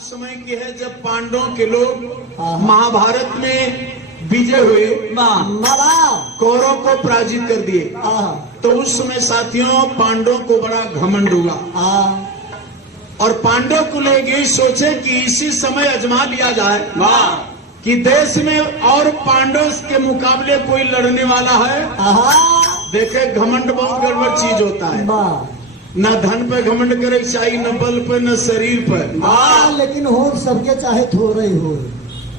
उस समय की है जब पांडवों के लोग महाभारत में विजय हुए, कौरव को पराजित कर दिए। तो उस समय साथियों पांडवों को बड़ा घमंड हुआ और पांडव को लोग ये सोचे कि इसी समय अजमा लिया जाए कि देश में और पांडव के मुकाबले कोई लड़ने वाला है। देखे घमंड बहुत गड़बड़ चीज होता है, न धन पे घमंड करे चाहिए, न बल पे, न शरीर पर। लेकिन हो सबके चाहे थोड़ा ही हो,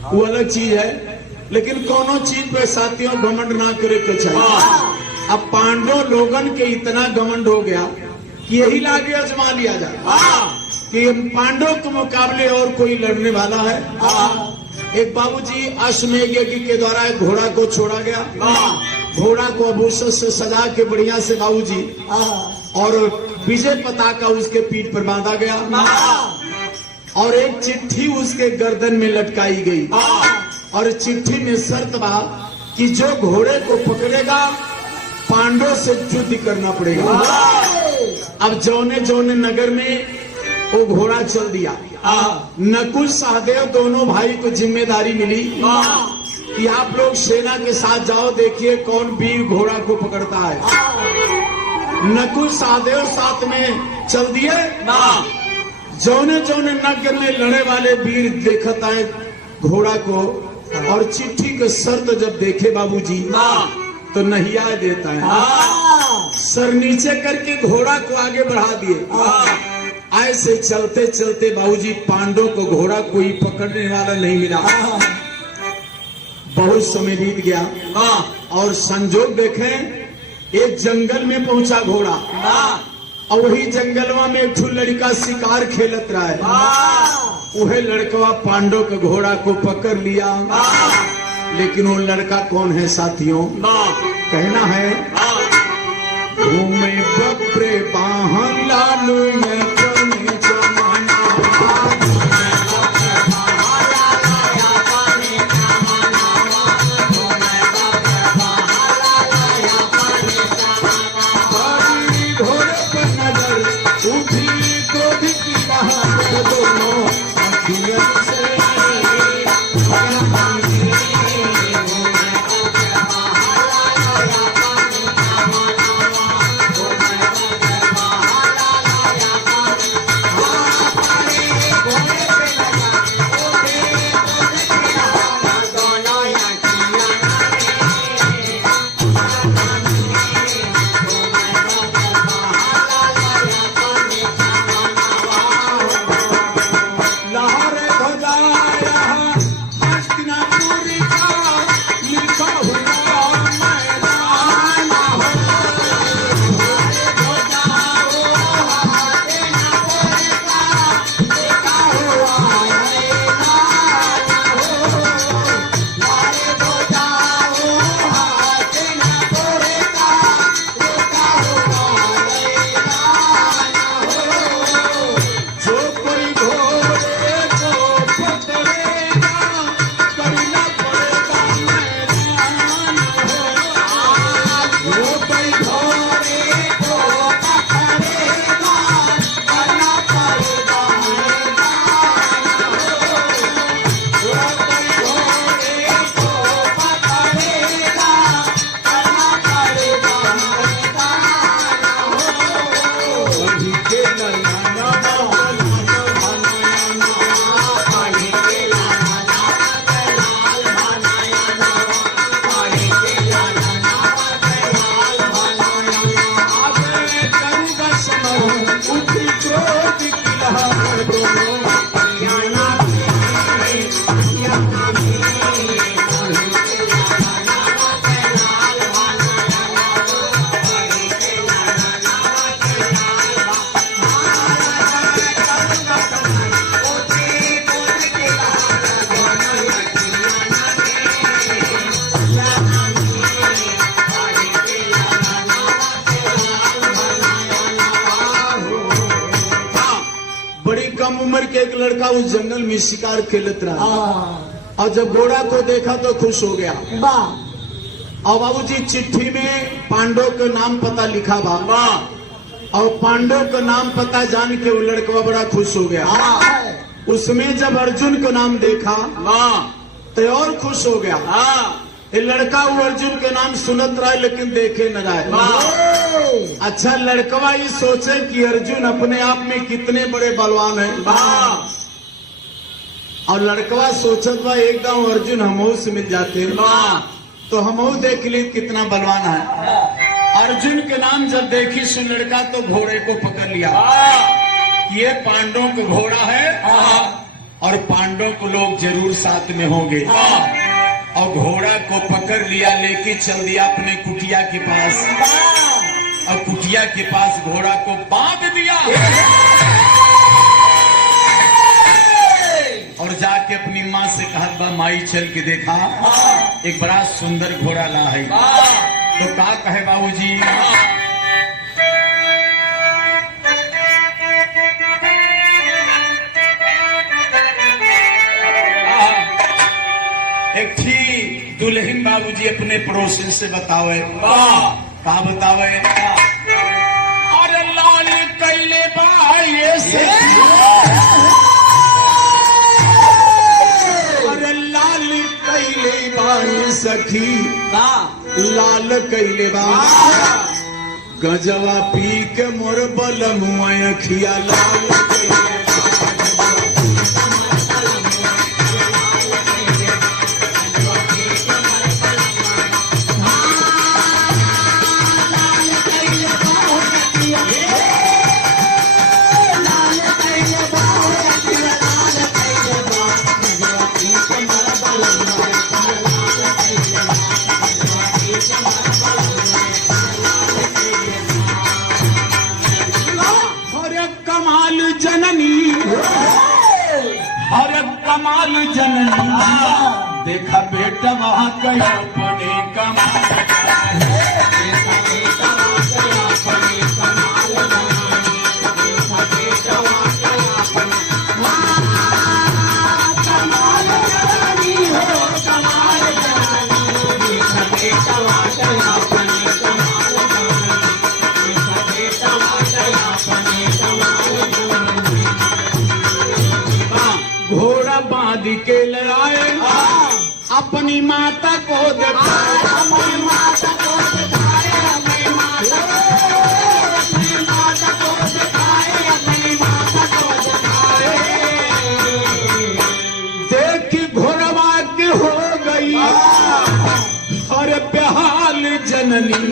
वो अलग चीज है। लेकिन कोनो चीज पे साथियों घमंड ना करे के चाहिए। अब पांडव लोगन के इतना घमंड हो गया कि यही लागे अजमा लिया जाए कि पांडव के मुकाबले और कोई लड़ने वाला है। एक बाबूजी अश्वमेध यज्ञ के द्वारा एक घोड़ा को छोड़ा गया। घोड़ा को आभूषण से सजा के बढ़िया से बाबूजी और विजय पताका उसके पीठ पर बांधा गया और एक चिट्ठी उसके गर्दन में लटकाई गई और चिट्ठी में शर्त बा कि जो घोड़े को पकड़ेगा पांडव से युद्ध करना पड़ेगा। अब जौने जौने नगर में वो घोड़ा चल दिया। नकुल सहदेव दोनों भाई को जिम्मेदारी मिली कि आप लोग सेना के साथ जाओ, देखिए कौन वीर घोड़ा को पकड़ता है। नकुल सहदेव साथ में चल दिए। जौने जौने नगर में लड़े वाले वीर देखता है घोड़ा को और चिट्ठी के शर्त जब देखे बाबूजी तो नहिया देता है। सर नीचे करके घोड़ा को आगे बढ़ा दिए। ऐसे चलते चलते बाबूजी पांडव को घोड़ा कोई पकड़ने वाला नहीं मिला। बहुत समय बीत गया और संजोग देखें एक जंगल में पहुंचा घोड़ा और वही जंगलवा में एक लड़का शिकार खेलत रहा है। वह लड़कवा पांडव के घोड़ा को पकड़ लिया। लेकिन वो लड़का कौन है साथियों? कहना है घूमे बपरे बाहन लालू उम्र के एक लड़का उस जंगल में शिकार खेलत रहा और जब घोड़ा को देखा तो खुश हो गया। और बाबूजी चिट्ठी में पांडव का नाम पता लिखा बा और पांडव का नाम पता जान के वो लड़का बड़ा खुश हो गया। उसमें जब अर्जुन को नाम देखा तो और खुश हो गया। ये लड़का वो अर्जुन के नाम सुनत रहा लेकिन देखे न जाए। अच्छा लड़कवा ये सोचे कि अर्जुन अपने आप में कितने बड़े बलवान है, और लड़कवा सोचत बा एकदम अर्जुन हमहू से मिल जाते तो हमहू देख ली कितना बलवान है। अर्जुन के नाम जब देखी सो लड़का तो घोड़े को पकड़ लिया। ये पांडवों का घोड़ा है और पांडवों को लोग जरूर साथ में होंगे। और घोड़ा को पकड़ लिया, लेके चल दिया अपने कुटिया के पास, और कुटिया के पास घोड़ा को बांध दिया और जाके अपनी माँ से कहा बा माई चल के देखा एक बड़ा सुंदर घोड़ा ला है। तो का कहे बाबूजी, एक थी दुल्हन बाबूजी अपने पड़ोसन से बतावे, का बतावे, अरे लाल कैले बाये से, अरे लाल कैले बाये सखी, लाल कैले बा गजवा पी के मोर बल मुआ अखिया लाल कैले। कमाल जननी देखा बेटा वहां कहीं अपने कमाल, घोड़ा बांध के लड़ाए अपनी माता को दिखाए, अपनी माता को दिखाए, अपनी माता को दिखाए, अपनी माता को दिखाए। देखी घोड़वा की हो गई और बेहाल जननी,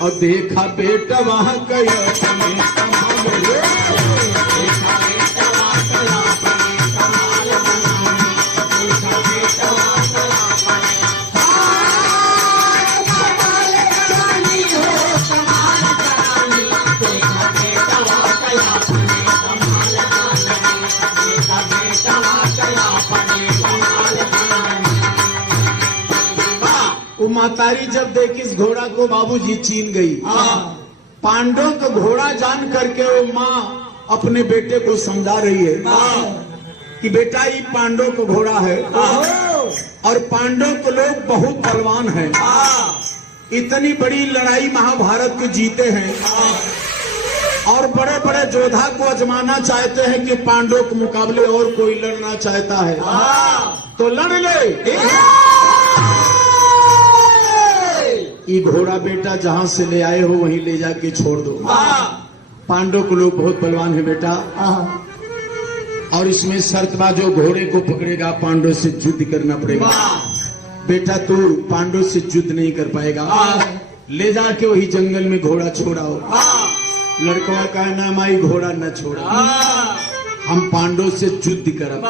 और देखा बेटा वहां गया मातारी जब देखी इस घोड़ा को बाबूजी चीन गई। पांडवों का घोड़ा जान करके वो माँ अपने बेटे को समझा रही है कि बेटा ये पांडवों का घोड़ा है और पांडवों के लोग बहुत बलवान हैं, इतनी बड़ी लड़ाई महाभारत को जीते हैं और बड़े बड़े योद्धा को आजमाना चाहते हैं कि पांडवों के मुकाबले और कोई लड़ना चाहता है तो लड़ ले। ये घोड़ा बेटा जहां से ले आए हो वहीं ले जाके छोड़ दो। पांडव को लोग बहुत बलवान है बेटा, और इसमें शर्त बा जो घोड़े को पकड़ेगा पांडव से युद्ध करना पड़ेगा। बेटा तू पांडव से युद्ध नहीं कर पाएगा, ले जाके वही जंगल में घोड़ा छोड़ाओ। लड़कवा का नाम आई घोड़ा न छोड़ा, हम पांडव से युद्ध करब।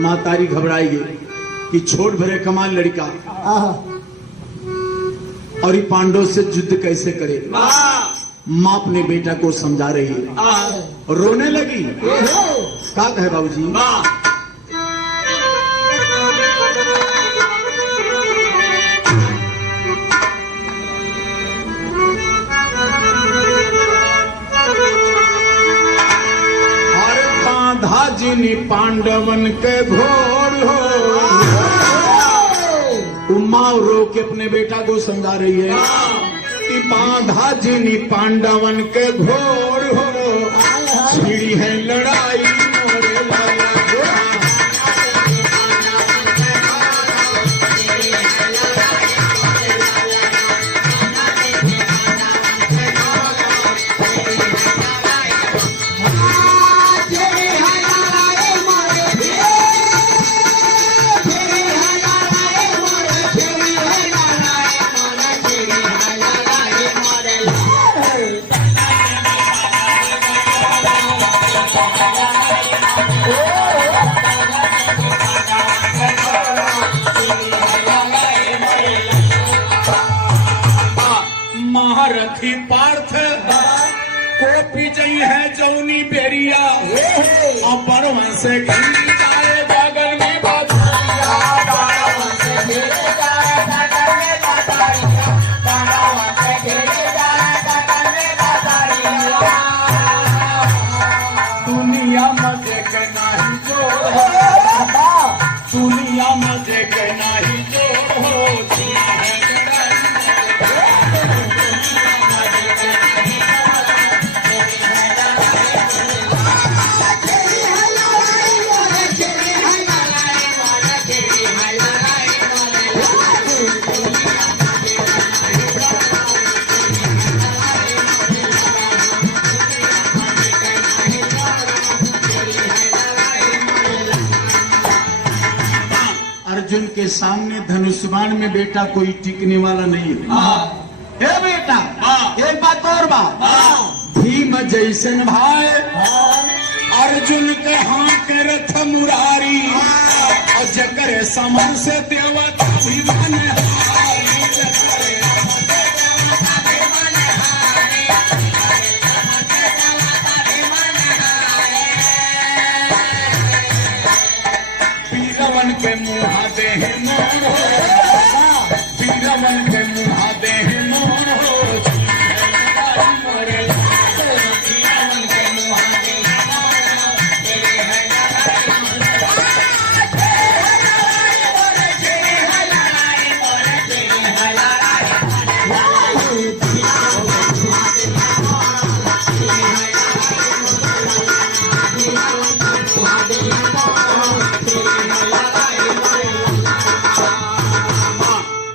मातारी घबराई कि छोड़ भरे कमाल लड़का और ये पांडव से युद्ध कैसे करे। माँ अपने बेटा को समझा रही है, रोने लगी। क्या कहे बाबूजी, हर बांधा जिनी पांडवन के घोर हो। उम्मा रो के अपने बेटा को समझा रही है कि बांधा जिनी पांडवन के घोर हो, छिड़ी है लड़ाई मोरे से घिर जाए गगन में बदरिया, दानव से घिर जाए गगन में बदरिया, दानव से घिर जाए गगन में बदरिया। दुनिया में देख नहीं जो हो, दुनिया में देख नहीं जो हो, दुनिया है अर्जुन के सामने धनुष्यबाण में बेटा कोई टिकने वाला नहीं है। हे बेटा, एक बात और बात, भीम जैसन भाई अर्जुन के हाथ के रथ मुरारी, और जकर समन से देवता अभिमान हारी, बीरवन के मुँह देह मोर हो, बीरवन के मुँह देह मोर हो, बीरवन के मुँह देह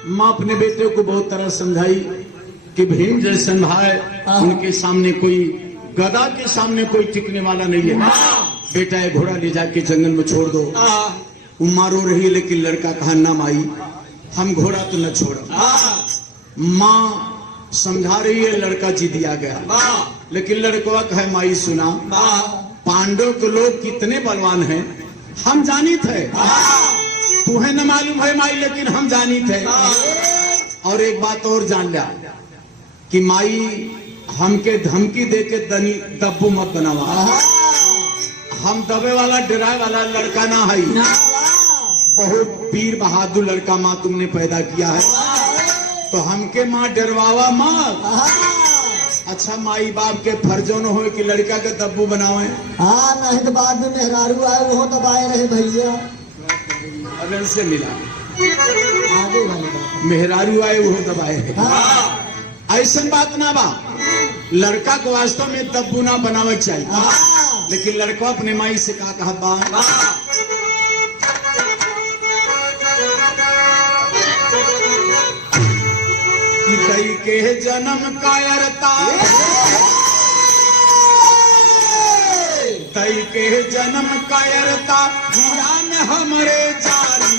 माँ अपने बेटे को बहुत तरह समझाई कि भीम जैसन भाई, उनके सामने कोई गदा के सामने कोई टिकने वाला नहीं है। बेटा ये घोड़ा ले जाके जंगल में छोड़ दो। वो मारो रही लेकिन लड़का कहा ना माई, हम घोड़ा तो न छोड़ो। माँ समझा रही है, लड़का जिदिया गया, लेकिन लड़का कहे माई सुना, पांडव के लोग कितने बलवान हैं हम जानी थे, तुम्हें न मालूम है माई, लेकिन हम जानी थे। और एक बात और जान लिया कि माई हमके धमकी दे के दब्बू मत बनावा, हम दबे वाला डराए वाला लड़का ना है, बहुत वीर बहादुर लड़का माँ तुमने पैदा किया है, तो हमके माँ डरवावा मत। अच्छा माई बाप के फर्जों न हो कि लड़का के दब्बू बनावे। हाँ नहीं तो बाद में मेहरारू आए वो दबाए रहे भैया, अगर से मिला आगे वाली बात। मेहरारू आए वो दबाए है। ऐसा बात ना बा, लड़का को वास्तव में दब्बू ना बनावे चाहिए, लेकिन लड़का अपने माई से कहा बा कि कई के जन्म कायरता, तई के जन्म कायरता, ज्ञान हमरे जारी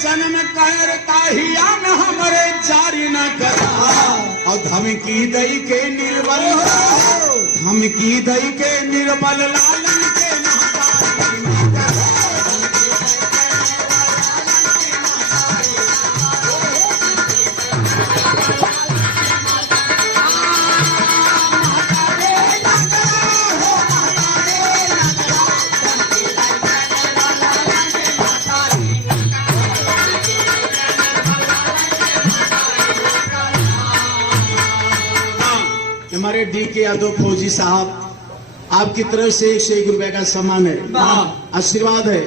जन्म करता हिया न हमरे जारी न करा, और धमकी दई के निर्बल हो, धमकी दई के निर्बल लालन के हमारे डी के यादव फौजी साहब, आपकी तरफ से 101 रुपए का सम्मान है, आशीर्वाद है,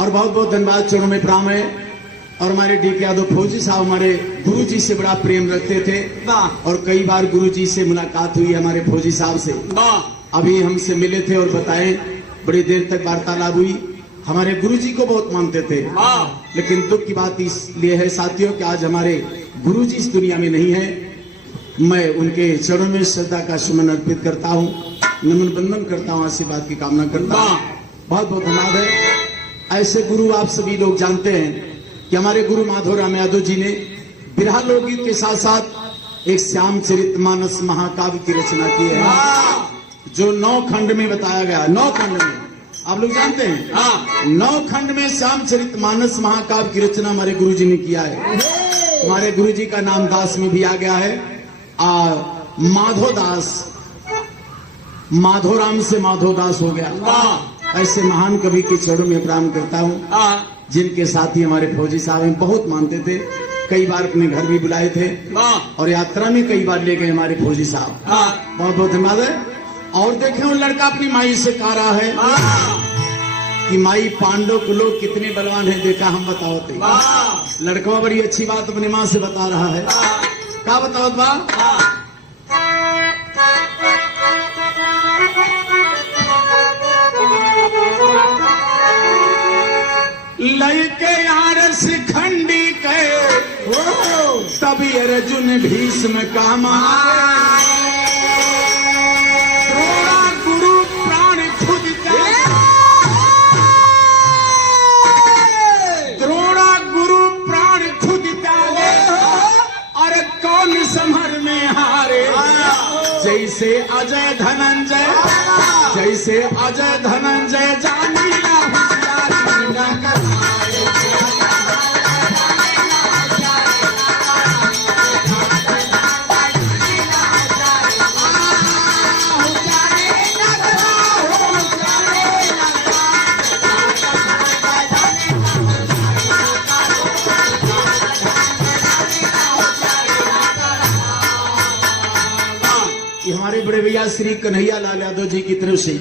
और बहुत बहुत धन्यवाद, चरणों में प्रणाम है। और हमारे डी के यादव फौजी साहब हमारे गुरुजी से बड़ा प्रेम रखते थे, और कई बार गुरुजी से मुलाकात हुई हमारे फौजी साहब से, अभी हमसे मिले थे और बताएं, बड़ी देर तक वार्तालाप हुई। हमारे गुरुजी को बहुत मानते थे, लेकिन दुख की बात इसलिए है साथियों कि आज हमारे गुरुजी इस दुनिया में नहीं है। मैं उनके चरणों में श्रद्धा का सुमन अर्पित करता हूँ, नमन बंदन करता हूँ, आशीर्वाद की कामना करता हूँ। बहुत बहुत धन्यवाद है। ऐसे गुरु आप सभी लोग जानते हैं कि हमारे गुरु माधवराम यादव जी ने बिरहा लोकगीत के साथ साथ एक श्यामचरितमानस महाकाव्य की रचना की है, जो 9 खंड में बताया गया। 9 खंड में आप लोग जानते हैं, 9 खंड में श्यामचरितमानस महाकाव्य की रचना हमारे गुरु जी ने किया है। हमारे गुरु जी का नाम दास में भी आ गया है, माधव दास, माधवराम से माधवदास हो गया। ऐसे महान कवि के चरणों में प्रणाम करता हूँ, जिनके साथी हमारे फौजी साहब हैं, बहुत मानते थे, कई बार अपने घर भी बुलाए थे और यात्रा में कई बार ले गए हमारे फौजी साहब। बहुत बहुत धन्यवाद है। और देखें वो लड़का अपनी माई से कह रहा है कि माई पांडव के लोग कितने बलवान हैं, देखा हम बताओ थे। लड़का बड़ी अच्छी बात अपनी माँ से बता रहा है, क्या बताओ बा? लयके यार शिखंडी के तभी अर्जुन भीष्म का गुरु प्राण खुद द्रोणा गुरु प्राण खुद त्यागे, अरे कौन समर में हारे। जैसे अजय धनंजय, जैसे अजय धनंजय जानीला होशियारी न कर। हमारे बड़े भैया श्री कन्हैया लाल यादव जी की तरफ से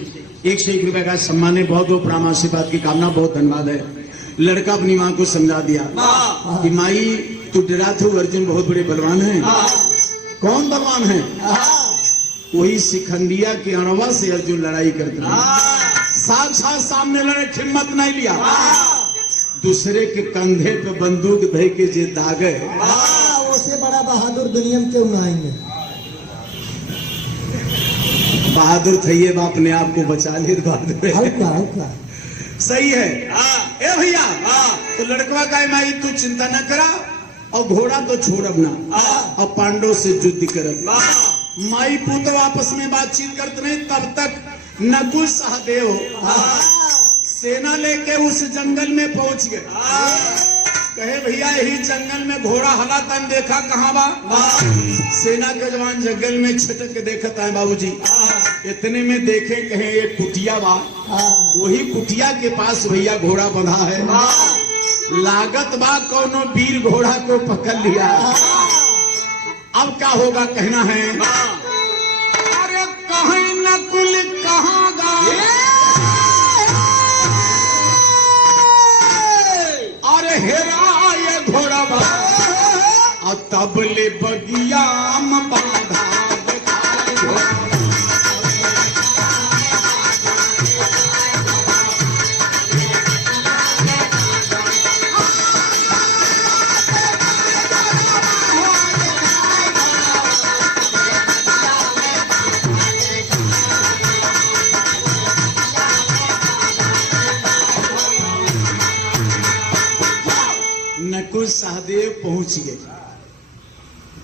101 रुपए का सम्मान है। बहुत बहुत प्रणाम, आशीर्वाद की कामना, बहुत धन्यवाद है। लड़का अपनी माँ को समझा दिया कि माई तू डरा थो, अर्जुन बहुत बड़े बलवान हैं। कौन बलवान है? वही शिखंडिया के अणवा से अर्जुन लड़ाई करते हैं। साक्षात सामने लड़े, हिम्मत नहीं लिया, दूसरे के कंधे पे बंदूक धे के जे दागे, उससे बड़ा बहादुर दुनिया में क्यों आएंगे। बहादुर थे, अपने आप को बचा ले। बहादुर हल्का हल्का सही है। ए भैया, तो लड़कवा का माई तू चिंता न करा, और घोड़ा तो छोड़ब ना, और पांडव से युद्ध करब। माई पुत्र आपस में बातचीत करते रहे, तब तक नकुल सहदेव सेना लेके उस जंगल में पहुंच गए। कहे भैया यही जंगल में घोड़ा हला तन देखा, कहाँ बा? सेना के जवान जंगल में छिटक के देखता है बाबूजी। इतने में देखे कहे एक कुटिया बा, वही कुटिया के पास भैया घोड़ा बंधा है। लागत बा कोनो वीर घोड़ा को पकड़ लिया। अब क्या होगा कहना है, अरे कहीं नकुल कहाँ गा, अरे हेरा ये घोड़ा बा, और तबले बगिया में बाधा नकुल सहदेव पहुंच गए,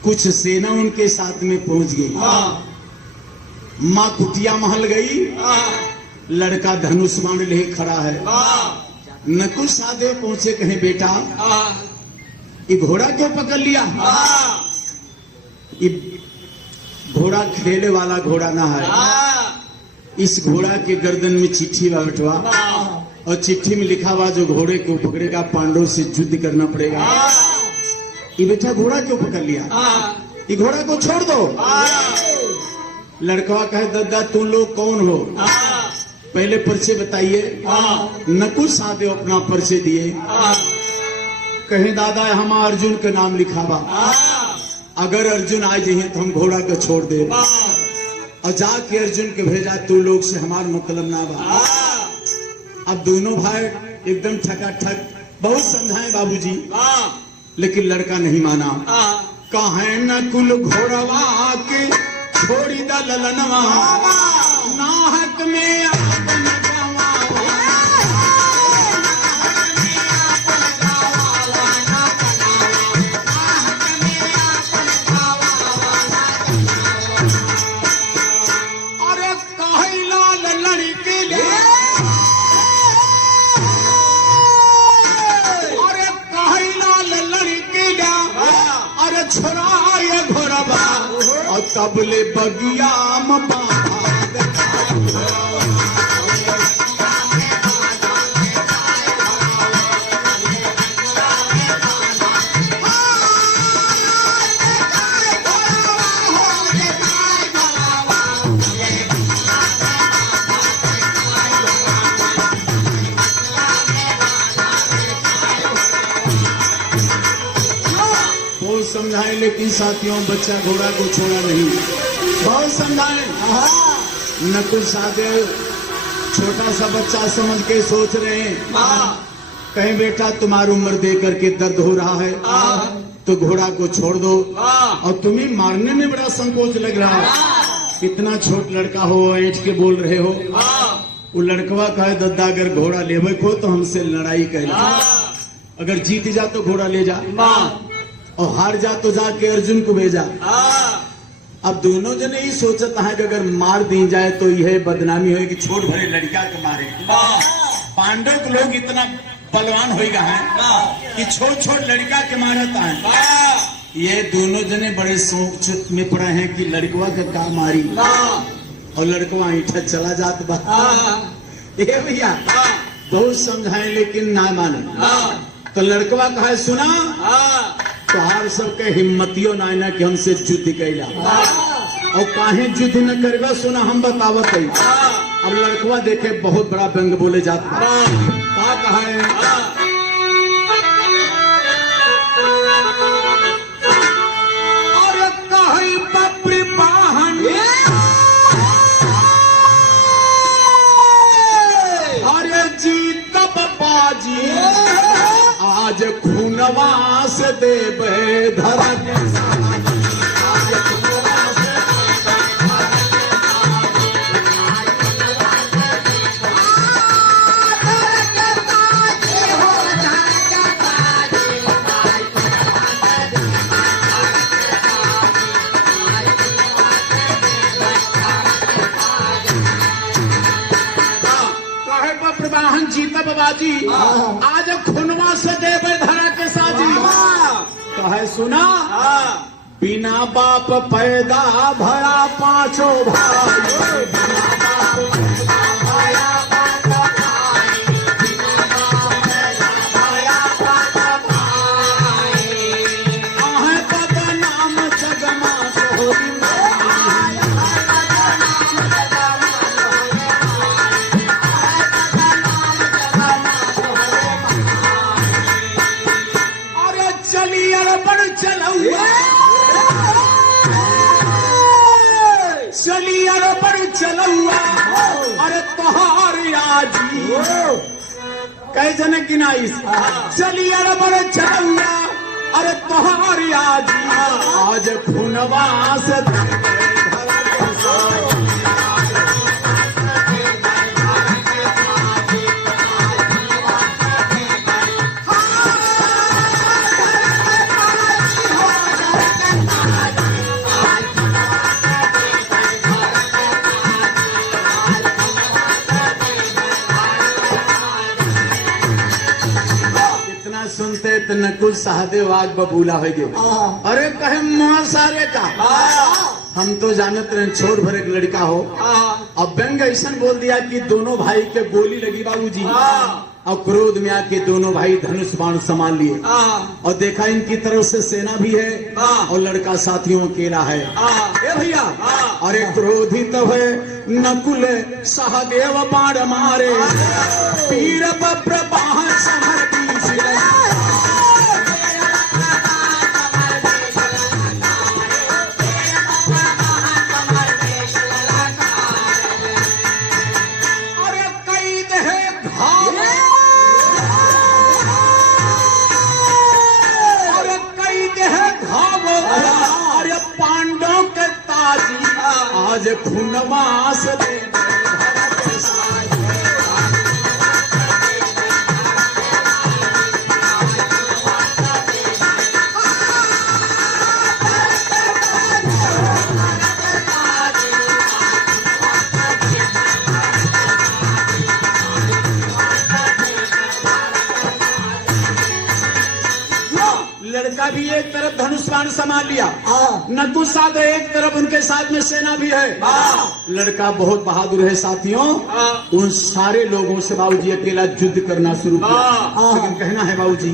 कुछ सेना उनके साथ में पहुंच गई। माँ कुटिया महल गई, लड़का धनुष बाण ले खड़ा है। नकुल सहदेव पहुंचे, कहे बेटा ये घोड़ा क्यों पकड़ लिया? ये घोड़ा खेले वाला घोड़ा ना है, इस घोड़ा के गर्दन में चिट्ठी बैठवा, और चिट्ठी में लिखा हुआ जो घोड़े को पकड़ेगा पांडव से युद्ध करना पड़ेगा। ये बेटा घोड़ा क्यों पकड़ लिया? ये घोड़ा को छोड़ दो। लड़कवा कहे दादा तुम लोग कौन हो, पहले परिचय बताइए। नकुल सहदेव अपना परिचय दिए, कहे दादा हम अर्जुन का नाम लिखा बा, अगर अर्जुन आ जाइए तो हम घोड़ा को छोड़ दे, और जाके अर्जुन के भेजा तू लोग से हमार मतलब ना बा। अब दोनों भाई एकदम ठकाठक, बहुत समझाए बाबूजी, लेकिन लड़का नहीं माना। कहे नकुल घोड़वा के छोड़ी द ललनवा, नाहक में आग लगावा। तबले बगिया में बाधा समझाए, लेकिन साथियों बच्चा घोड़ा को छोड़ा नहीं। बहुत समझाए, नकुल सहदेव छोटा सा बच्चा समझ के सोच रहे हैं, कहीं बेटा तुम्हारी उम्र दे करके दर्द हो रहा है तो घोड़ा को छोड़ दो, और तुम्हें मारने में बड़ा संकोच लग रहा है। इतना छोट लड़का हो, ऐठ के बोल रहे हो। वो लड़कवा कहे दद्दा अगर घोड़ा लेवे को तो हमसे लड़ाई कर, अगर जीत जा तो घोड़ा ले जा, और हार जा तो जाके अर्जुन को भेजा। अब दोनों जने ही सोचता है कि अगर मार दी जाए तो यह बदनामी होगी, छोट भरे लड़का को मारे। पांडव के लोग इतना बलवान हो गए हैं कि छोट छोट लड़का के मारता है। ये दोनों जने बड़े सोच में पड़े हैं कि लड़कवा का का मारी, और लड़कवा ईठा चला जात बा। ये भैया बहुत समझाए लेकिन ना माने, तो लड़कवा कहे सुना तोहार सबके हिम्मतियों ना कि हमसे युद्ध कैला, और काहे युद्ध न करबा सुना हम बतावत है। अब लड़कवा देखे बहुत बड़ा व्यंग बोले जाता का कहे, और कहे बब्र बाहन अरे जीत बाजी आज खूनवा से देवे धरा के प्रवाहन जीता बाबाजी आज खुनवा से देवे धरा के साजी। कहे सुना बिना बाप पैदा भरा पांचों भाई, अरे तोहार आजी कई जने गिनाई चली अरे बड़े चलुआ, अरे तोहार आजी आज खुनवा से सुनते तो नकुल सहदेव आग बबूला हो गए। अरे कहे मां सारे का हम तो जानत रहे छोट भर एक लड़का हो। अब व्यंग ऐसा बोल दिया कि दोनों भाई के गोली लगी बाबूजी, और क्रोध में आके दोनों भाई धनुष बाण संभाल लिए, और देखा इनकी तरफ से सेना भी है और लड़का साथियों अकेला है। ए भैया अरे क्रोधित है नकुल सहदेव बाण मारे, पीर बब्र बाण समर आज खुनवा से लड़का भी एक तरफ धनुष बाण संभाल लिया, हाँ। नकुल साहब एक तरफ उनके साथ में सेना भी है। लड़का बहुत बहादुर है साथियों। उन सारे लोगों से बाबूजी अकेला युद्ध करना शुरू किया। लेकिन कहना है बाबूजी,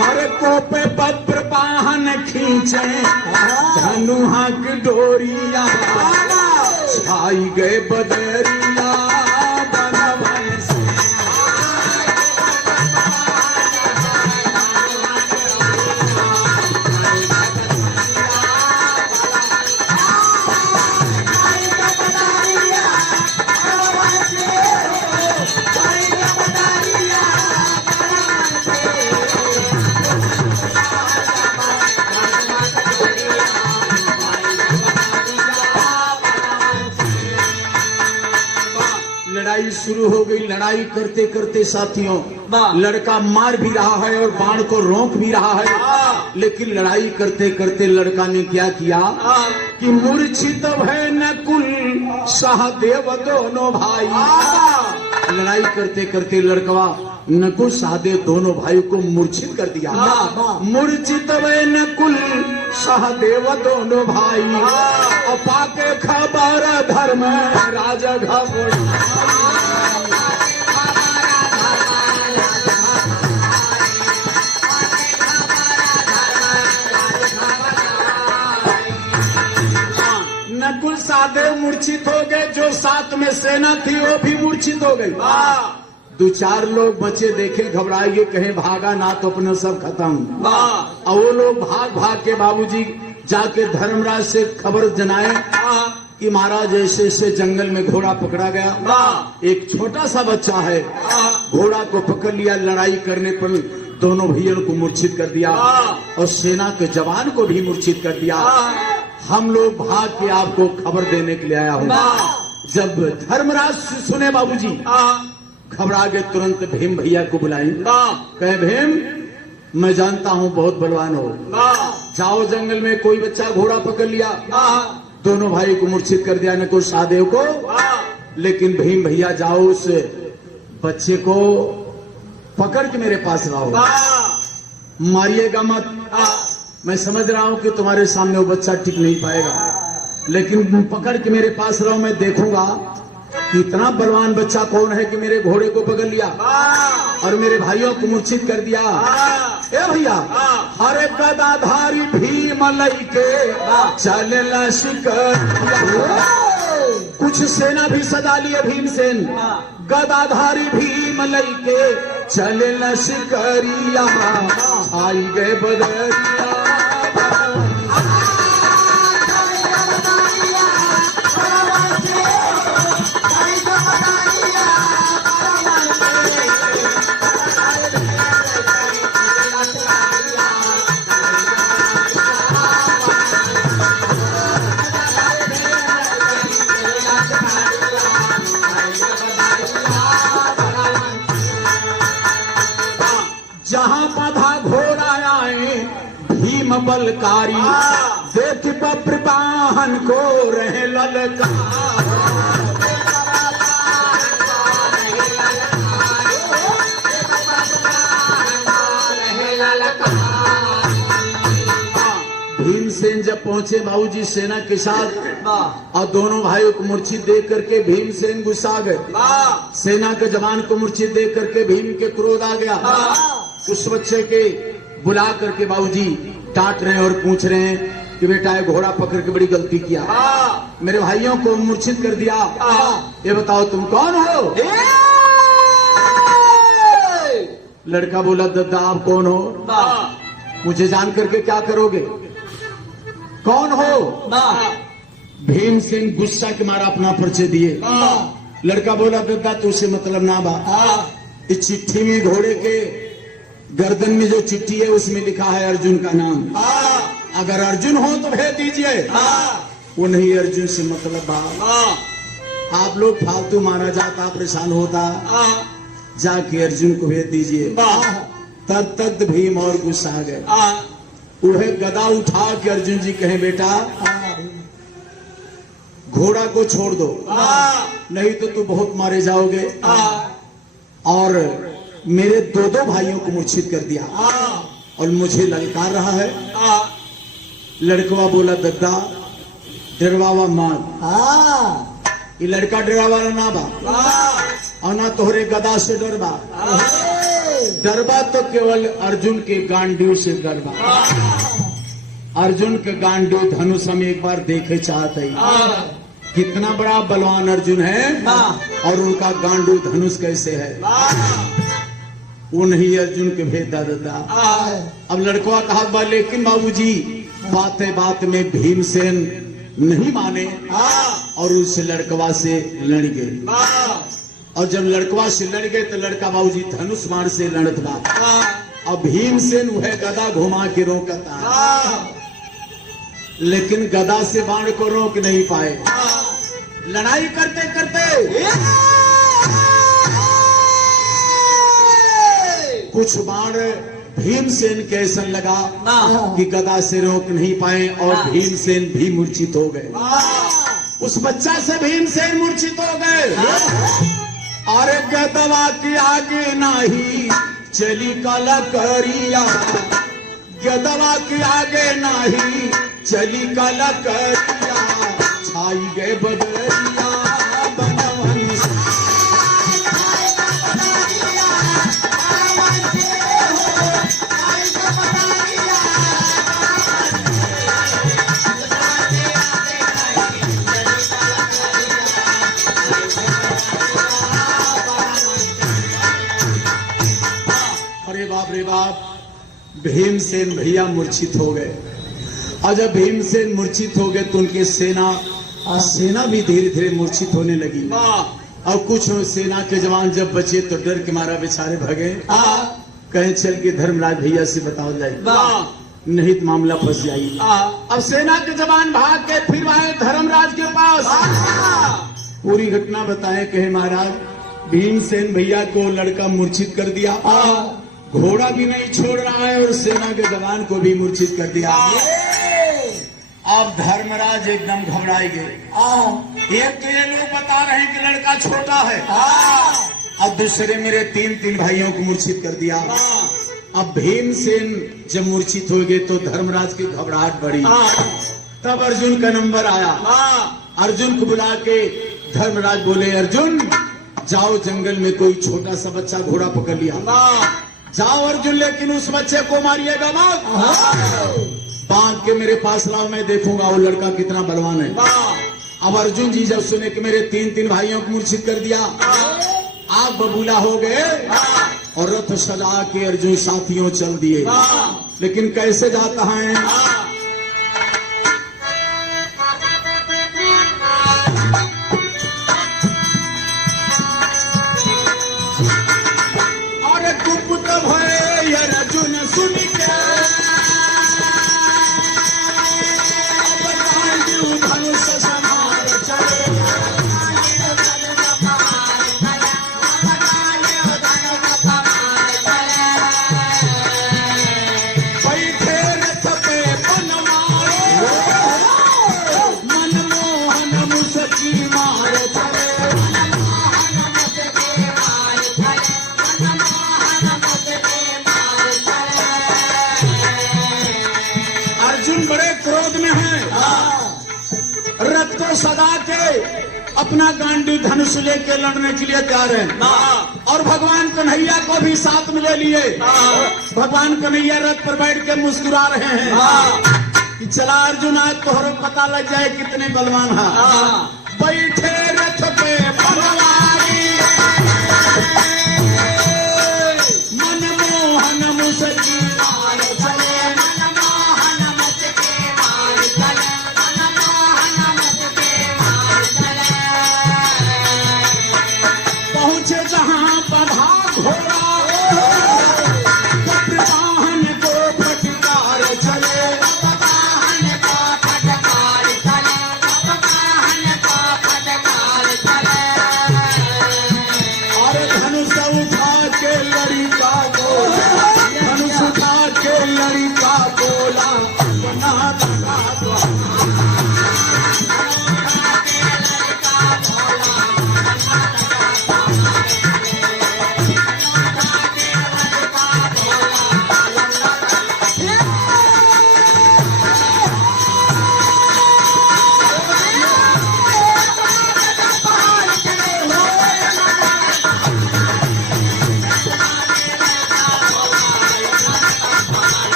हर कोपे पत्र पाहन खींचे धनुहा की डोरिया, छाई गए बदरिया बनवन से। लड़ाई शुरू हो गई। लड़ाई करते करते साथियों लड़का मार भी रहा है और बाण को रोक भी रहा है। लेकिन लड़ाई करते करते लड़का ने क्या किया कि मूर्छित है नकुल सहदेव दोनों भाई। लड़ाई करते करते लड़का नकुल सहदेव दोनों भाई को मूर्छित कर दिया। मूर्छित वे नकुल सहदेव दोनों भाई, पाके खबर धर्म राजा घबराई। नकुल सहदेव मूर्छित हो गए, जो साथ में सेना थी वो भी मूर्छित हो गई। दो चार लोग बचे देखे घबराए, कहे भागा ना तो अपना सब खत्म। और वो लोग भाग भाग के बाबूजी जाके धर्मराज से खबर जनाए कि महाराज ऐसे ऐसे जंगल में घोड़ा पकड़ा गया। एक छोटा सा बच्चा है, घोड़ा को पकड़ लिया, लड़ाई करने पर दोनों भैया को मूर्छित कर दिया और सेना के जवान को भी मूर्छित कर दिया। हम लोग भाग के आपको खबर देने के लिए आया हूँ। जब धर्मराज सुने बाबूजी घबरा गए, तुरंत भीम भैया को बुलाई। कहे भीम मैं जानता हूँ बहुत बलवान हो, जाओ जंगल में कोई बच्चा घोड़ा पकड़ लिया, दोनों भाई को मूर्छित कर दिया नकुल सहदेव को। लेकिन भीम भैया जाओ उस बच्चे को पकड़ के मेरे पास लाओ, मारिएगा मत। मैं समझ रहा हूँ कि तुम्हारे सामने वो बच्चा टिक नहीं पाएगा, लेकिन पकड़ के मेरे पास रहो, मैं देखूंगा कि इतना बलवान बच्चा कौन है कि मेरे घोड़े को पकड़ लिया और मेरे भाइयों को मूर्छित कर दिया। ए भैया, हरे गदाधारी भीम लइके चले लश्कर, कुछ सेना भी सदा लिए भीमसेन, गदाधारी भीम लइके चले लश्करिया, आई गए बदरिया। जहाँ बाधा घोड़ा आए भीम बलकारी, देख बब्र वाहन को रहे ललकार। भीमसेन जब पहुंचे बाबूजी सेना के साथ और दोनों भाइयों को मूर्छित देख करके भीमसेन गुस्सा गए। सेना के जवान को मूर्छित देख करके भीम के क्रोध आ गया। उस बच्चे के बुला करके बाबूजी डांट रहे हैं और पूछ रहे हैं कि बेटा ये घोड़ा पकड़ के बड़ी गलती किया, मेरे भाइयों को मूर्छित कर दिया, ये बताओ तुम कौन हो? लड़का बोला दादा आप कौन हो? मुझे जान करके क्या करोगे? कौन हो? भीमसेन गुस्सा के मारा अपना परिचय दिए। लड़का बोला दादा तुझसे मतलब ना बा, इस चिट्ठी में घोड़े के गर्दन में जो चिट्ठी है उसमें लिखा है अर्जुन का नाम, अगर अर्जुन हो तो भेज दीजिए। वो नहीं अर्जुन से मतलब बा, आप लोग फालतू मारा जाता परेशान होता, जाके अर्जुन को भेज दीजिए। तब तक भीम और गुस्सा आ गए। वह गदा उठा के अर्जुन जी कहे बेटा घोड़ा को छोड़ दो, नहीं तो तू बहुत मारे जाओगे। और मेरे दो दो भाइयों को मूर्छित कर दिया और मुझे ललकार रहा है। लड़कवा बोला दद्दा डरवावा माँ, ये लड़का डरावा ना बा और ना तोहरे गदा से डरबा, डरबा तो केवल अर्जुन के गांडीव से डरबा। अर्जुन के गांडीव धनुष हम एक बार देखे चाहते हैं, कितना बड़ा बलवान अर्जुन है और उनका गांडू धनुष कैसे है, वो नहीं अर्जुन के भेद दादा। अब लड़का कहा बा लेकिन बाबूजी बातें बात में भीमसेन नहीं माने और उस लड़कवा से लड़ गए। और जब लड़कवा से लड़ गए तो लड़का बाबूजी धनुष बाण से लड़त बा। अब भीमसेन वह गदा घुमा के रोकता, लेकिन गदा से बाण को रोक नहीं पाए। लड़ाई करते करते कुछ बाण भीमसेन के ऐसा लगा कि गदा से रोक नहीं पाए और भीमसेन भी मूर्छित हो गए। उस बच्चा से भीमसेन मूर्छित हो गए। और गदवा के आगे नाही चली काला करिया, गदवा के आगे नाही चली काला करिया, छाई गए बदरिया बनवन से। अरे बाप रे बाप, भीमसेन भैया मूर्छित हो गए। और जब भीमसेन मूर्छित हो गए तो उनके सेना भी धीरे धीरे मूर्छित होने लगी। और कुछ सेना के जवान जब बचे तो डर के मारा बेचारे भगे। कहीं चल के धर्मराज भैया से बताओ जाए, नहीं तो मामला फंस जाएगी। अब सेना के जवान भाग के फिर आए धर्मराज के पास, पूरी घटना बताएं। कहे महाराज भीमसेन भैया को लड़का मूर्छित कर दिया, घोड़ा भी नहीं छोड़ रहा है और सेना के जवान को भी मूर्छित कर दिया। अब धर्मराज एकदम घबराए गए। एक तो ये लोग बता रहे हैं कि लड़का छोटा है, अब दूसरे मेरे तीन भाइयों को मूर्छित कर दिया। अब भीमसेन जब मूर्छित हो गए तो धर्मराज की घबराहट बढ़ी। तब अर्जुन का नंबर आया। अर्जुन को बुला के धर्मराज बोले अर्जुन जाओ जंगल में कोई छोटा सा बच्चा घोड़ा पकड़ लिया, जाओ अर्जुन, लेकिन उस बच्चे को मारिएगा मत, बांध के मेरे पास लाओ, मैं देखूंगा वो लड़का कितना बलवान है। अब अर्जुन जी जब सुने कि मेरे तीन भाइयों को मूर्छित कर दिया, आप बबूला हो गए और रथ सजा के अर्जुन साथियों चल दिए। लेकिन कैसे जाता है, और कुपुत भय अर्जुन सुन के धनुष समान चले। बैठे रथ पे बनवारे, मनमोहन मुसकी मार चले। अर्जुन बड़े क्रोध में है, रथ को सदा के अपना गांडी धनुष लेके लड़ने के लिए तैयार है। और भगवान कन्हैया को भी साथ में ले लिए। भगवान कन्हैया रथ पर बैठ के मुस्कुरा रहे हैं कि चला अर्जुन आज तोहरो पता लग जाए कितने बलवान है। बैठे रथ पे बनवारी, मनमोहन मुसकी मार चले। पहुंचे जहां बधा घोड़ा, वाहन को फटकार चले।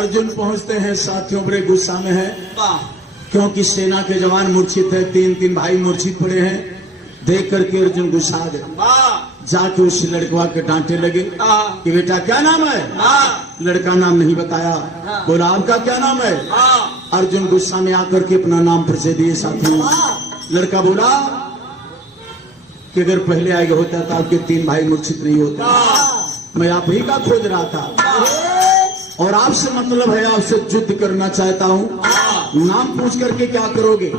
अर्जुन पहुंचते हैं, साथियों बड़े गुस्सा में है वाह क्योंकि सेना के जवान मूर्छित है, तीन भाई मूर्छित पड़े हैं। देख करके अर्जुन गुस्सा आ गए, वाह जाके उस लड़कवा के डांटने लगे हाँ कि बेटा क्या नाम है। हाँ लड़का नाम नहीं बताया, बोला आपका क्या नाम है। हाँ अर्जुन गुस्सा में आकर के अपना नाम परिचय दिए। साथियों लड़का बोला कि अगर पहले आगे होता तो आपके 3 भाई मूर्छित नहीं होते, मैं आप ही का खोज रहा था और आपसे मतलब है, आपसे युद्ध करना चाहता हूँ। नाम पूछ करके क्या करोगे,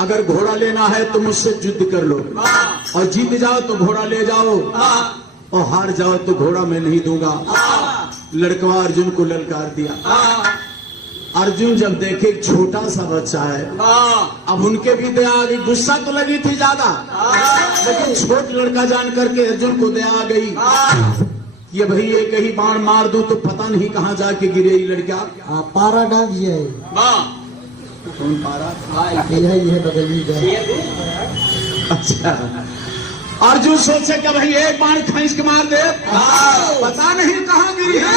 अगर घोड़ा लेना है तो मुझसे युद्ध कर लो और जीत जाओ तो घोड़ा ले जाओ और हार जाओ तो घोड़ा मैं नहीं दूंगा। लड़कवा अर्जुन को ललकार दिया। अर्जुन जब देखे एक छोटा सा बच्चा है, अब उनके भी दया आ गई। गुस्सा तो लगी थी ज्यादा, लेकिन छोट लड़का जान करके अर्जुन को दया आ गई। ये भाई एक ही बाण मार दूं तो पता नहीं कहाँ जाके गिरे ये लड़का। पारा डांस ये है, कौन पारा? ये बगल में गए। अच्छा, अर्जुन सोचे कि भाई एक बाण खींच के मार दे, पता नहीं कहाँ गिरी है।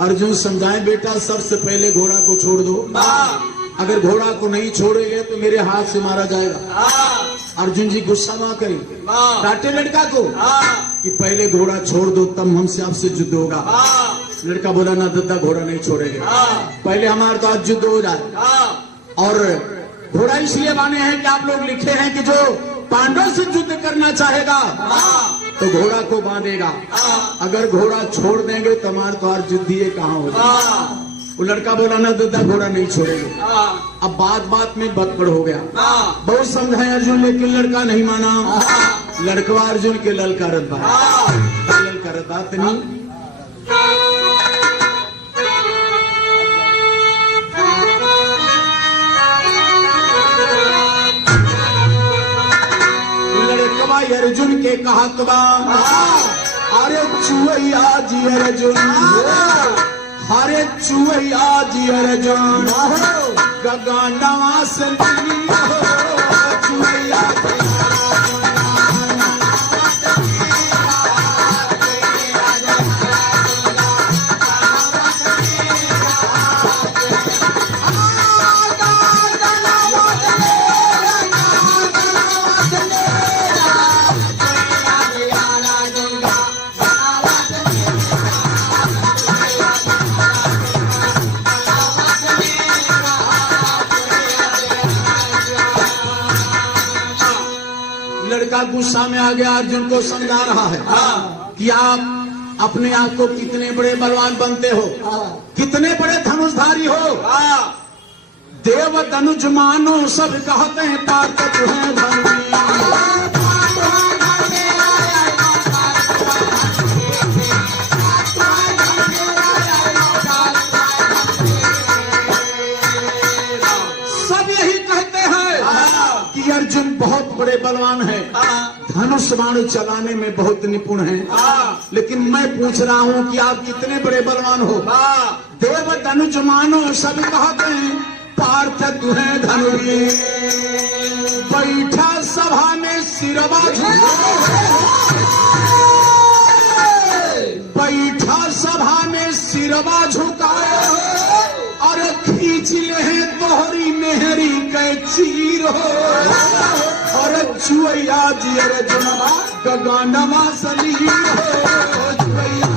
अर्जुन समझाए बेटा सबसे पहले घोड़ा को छोड़ दो, अगर घोड़ा को नहीं छोड़ेंगे तो मेरे हाथ से मारा जाएगा। अर्जुन जी गुस्सा ना करें, डांटे लड़का को कि पहले घोड़ा छोड़ दो तब हमसे आपसे युद्ध होगा। लड़का बोला ना दादा घोड़ा नहीं छोड़ेंगे, पहले हमारा तो आज युद्ध हो जाए। और घोड़ा इसलिए माने हैं कि आप लोग लिखे हैं कि जो पांडव से युद्ध करना चाहेगा तो घोड़ा को बांधेगा, अगर घोड़ा छोड़ देंगे तो हमारा तो आज युद्ध ही कहाँ होगा। वो लड़का बोला ना दादा घोड़ा नहीं छोड़ेंगे। अब बात में बतपड़ हो गया, बहुत समझाए अर्जुन लेकिन लड़का नहीं माना। लड़कवा अर्जुन के ललकारत बात नहीं। लड़कवा अर्जुन के कहा तो अरे चुहैया जी अर्जुन, हरे चुहैया जी अर्जुन, गगनवा से चुहैया लड़का गुस्सा में आ गया, अर्जुन को समझा रहा है कि आप अपने आप को कितने बड़े बलवान बनते हो, कितने बड़े धनुषधारी हो। देव धनुष मानो सब कहते हैं पार्थ तुम्हें धनुष। सब यही कहते हैं कि अर्जुन बहुत बड़े बलवान है, धनुष बाण चलाने में बहुत निपुण है। लेकिन मैं पूछ रहा हूँ कि आप कितने बड़े बलवान हो। देव धनुष मानो सब कहते हैं पार्थ तुम्हें धनुषी। बैठा सभा में सिरवा बैठा सभा में सिरवा झुकाए और खींच ले तोहरी मेहरी के चीर हो। और चुहैया जी अर्जुनवा गगनवा सलीर हो। चुहैया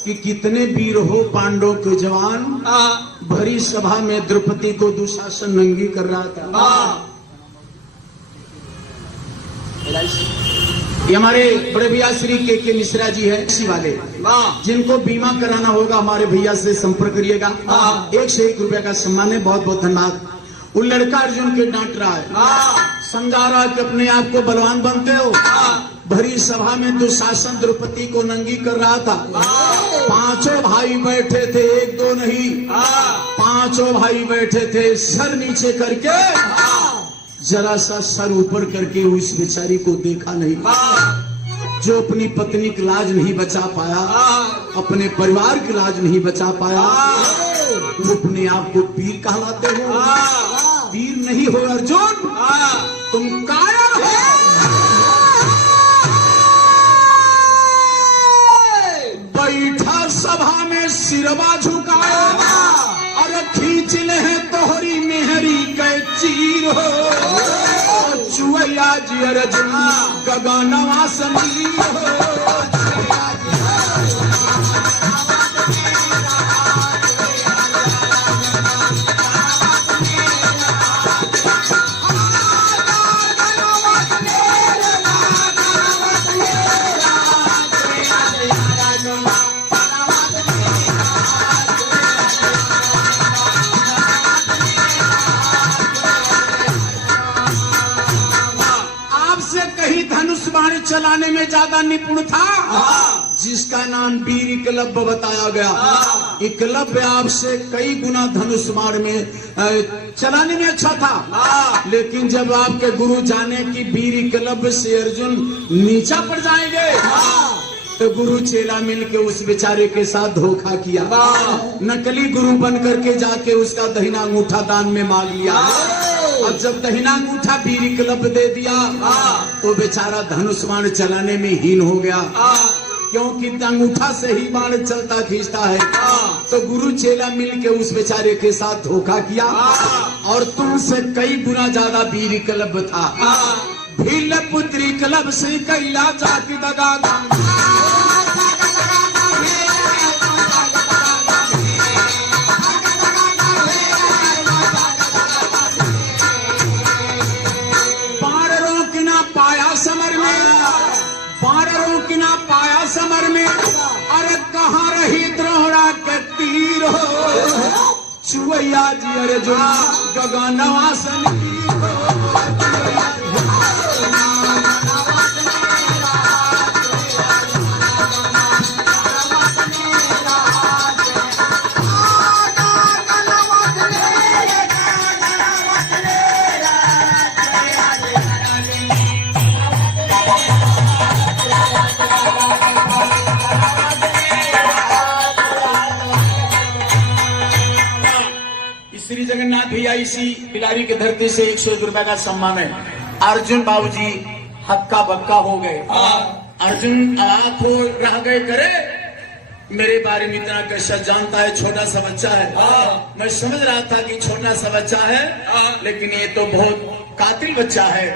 कि कितने वीर हो पांडव के जवान। भरी सभा में द्रौपदी को दुशासन नंगी कर रहा था। ये हमारे बड़े भैया श्री के मिश्रा जी है, इसी वाले जिनको बीमा कराना होगा हमारे भैया से संपर्क करिएगा। 1 से 1 रुपया का सम्मान है, बहुत बहुत धन्यवाद। वो लड़का अर्जुन के डांट रहा है, समझा रहा है कि अपने आप को बलवान बनते हो, भरी सभा में दुशासन द्रौपदी को नंगी कर रहा था। पांचों भाई बैठे थे, एक दो नहीं, पांचों भाई बैठे थे। सर नीचे करके, जरा सा सर ऊपर करके उस बेचारी को देखा नहीं। जो अपनी पत्नी की लाज नहीं बचा पाया, अपने परिवार की लाज नहीं बचा पाया, वो अपने आप को वीर कहलाते हो। वीर नहीं हो अर्जुन, तुम कायर हो। बैठा सभा में सिरवा झुकाया, अरे खींच ले तोहरी मेहरी के चीर हो। चुया जी अर्जुन गगनवा समीर हो। चलाने में ज्यादा निपुण था, जिसका नाम वीर एकलव्य बताया गया। एकलव्य आपसे कई गुना धनुष बाण में चलाने में अच्छा था, लेकिन जब आपके गुरु जाने कि वीर एकलव्य से अर्जुन नीचा पड़ जाएंगे, तो गुरु चेला मिलके उस बेचारे के साथ धोखा किया। नकली गुरु बन करके जाके उसका दहिना अंगूठा दान में मांग लिया। अब जब दहिना अंगूठा वीर एकलव्य दे दिया, तो बेचारा धनुष बाण चलाने में हीन हो गया, क्योंकि अंगूठा से ही बाण चलता खींचता है। तो गुरु चेला मिलके उस बेचारे के साथ धोखा किया, और तुमसे कई गुना ज्यादा वीर एकलव्य था। भील पुत्री एकलव्य से कैला जाति दगा। समर में, अरे कहाँ रही द्रोणा के तीर हो। चुया जी अर्जुन गगनवा समीर हो। श्री जगन्नाथ भैया इसी बिलारी के धरती से 101 रुपए का सम्मान है। अर्जुन बाबूजी हक्का बक्का हो गए। अर्जुन आंख हो रह गए, करे मेरे बारे में इतना कैसा जानता है, छोटा सा बच्चा है। मैं समझ रहा था कि छोटा सा बच्चा है, लेकिन ये तो बहुत कातिल बच्चा है।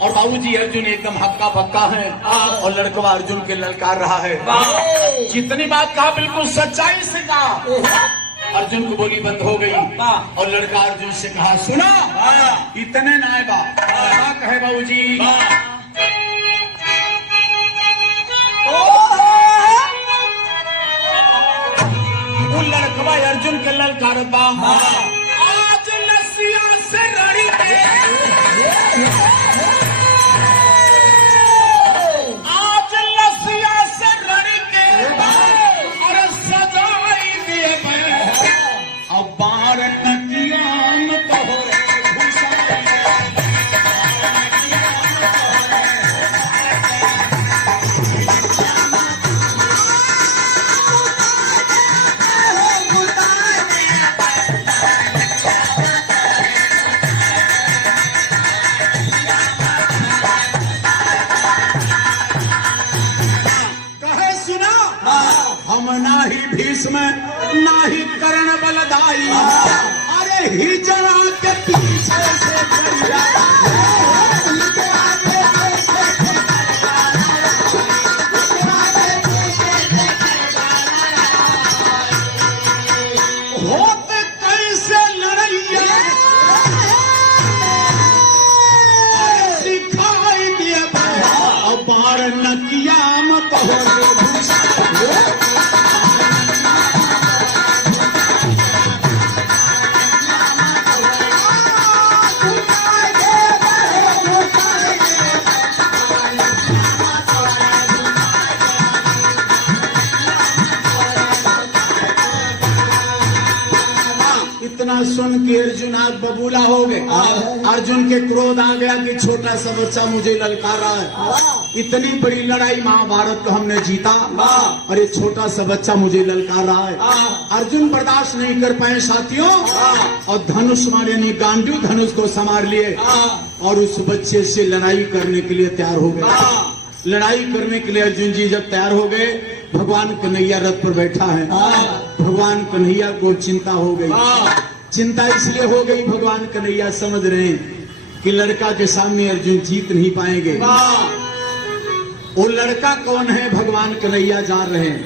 और बाबूजी अर्जुन एकदम हक्का बक्का है, और लड़का अर्जुन के ललकार रहा है। जितनी बात कहा बिल्कुल सच्चाई से कहा। अर्जुन को बोली बंद हो गई, और लड़का अर्जुन से कहा, सुना इतने नायबा क्या कहे बाबूजी। वो लड़कवा अर्जुन के ललकार बा, आज लसिया से लड़ी के, आज लसिया से लड़ी के, अरे सजाई दिए अब बार नकियान तो हो भीष्म नाही कर्ण बलदाई, अरे ही जरा के पीछे से होते कैसे लड़ैया सिखाई दिए, बार नकिया मत हो। सुन के अर्जुन आज बबूला हो गए। अर्जुन के क्रोध आ गया कि छोटा सा बच्चा मुझे ललकार रहा है। इतनी बड़ी लड़ाई महाभारत को हमने जीता और ये छोटा सा बच्चा मुझे ललकार रहा है। अर्जुन बर्दाश्त नहीं कर पाए साथियों, और धनुष मारे यानी गांडू धनुष को संभाल लिए और उस बच्चे से लड़ाई करने के लिए तैयार हो गए। लड़ाई करने के लिए अर्जुन जी जब तैयार हो गए, भगवान कन्हैया रथ पर बैठा है। भगवान कन्हैया को चिंता हो गई। चिंता इसलिए हो गई, भगवान कन्हैया समझ रहे हैं कि लड़का के सामने अर्जुन जीत नहीं पाएंगे। वो लड़का कौन है भगवान कन्हैया जान रहे हैं,